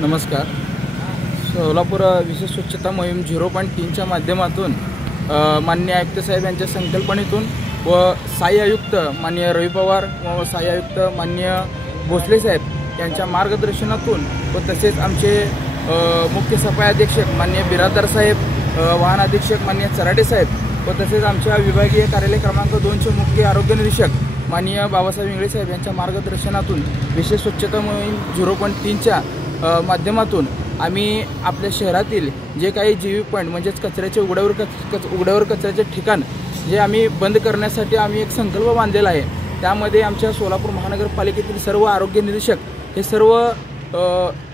नमस्कार. सोलापूर विशेष स्वच्छता मोहीम 0.3च्या माध्यमातून माननीय आयुक्त साहेब यांच्या संकल्पनेतून व सहाय्य आयुक्त माननीय रवी पवार व सहाय्य आयुक्त माननीय भोसले साहेब यांच्या मार्गदर्शनातून व तसेच आमचे मुख्य सफाई अधीक्षक माननीय बिराददार साहेब, वाहन अधीक्षक माननीय चराडे साहेब व तसेच आमच्या विभागीय कार्यालय क्रमांक 2चे मुख्य आरोग्य निरीक्षक माननीय बाबासाहेब इंगळे साहेब यांच्या मार्गदर्शनातून विशेष स्वच्छता मोहीम 0.3च्या माध्यमातून आम्ही आपल्या शहरातील जे काही जीवी पॉईंट म्हणजेच कचऱ्याचे उघड्यावर कचऱ्याचे ठिकाण जे आम्ही बंद करण्यासाठी आम्ही एक संकल्प बांधलेला आहे. त्यामध्ये आमच्या सोलापूर महानगरपालिकेतील सर्व आरोग्य निरीक्षक हे सर्व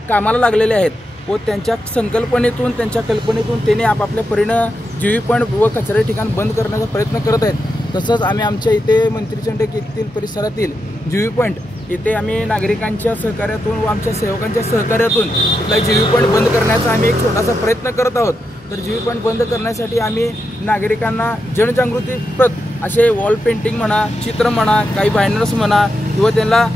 कामाला लागलेले आहेत व त्यांच्या संकल्पनेतून त्यांच्या कल्पनेतून त्यांनी आपापल्या परीनं जीवी पॉईंट व कचऱ्याचे ठिकाण बंद करण्याचा प्रयत्न करत आहेत. तसंच आम्ही आमच्या इथे मंत्रीचंडक येथील परिसरातील जीवी पॉईंट इथे आम्ही नागरिकांच्या सहकार्यातून व आमच्या सेवकांच्या सहकार्यातून इथला जीवी पॉईंट बंद करण्याचा आम्ही एक छोटासा प्रयत्न करत आहोत. तर जीवी पॉईंट बंद करण्यासाठी आम्ही नागरिकांना जनजागृतीप्रत असे वॉल पेंटिंग म्हणा, चित्र म्हणा, काही बॅनर्स म्हणा किंवा त्यांना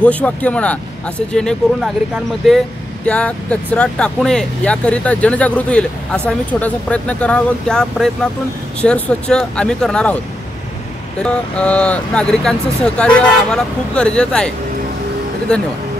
घोषवाक्य म्हणा असे जेणेकरून नागरिकांमध्ये त्या कचरा टाकू नये याकरिता जनजागृती होईल असा आम्ही छोटासा प्रयत्न करणार आहोत. त्या प्रयत्नातून शहर स्वच्छ आम्ही करणार आहोत. तर नागरिकांचं सहकार्य आम्हाला खूप गरजेचं आहे. धन्यवाद.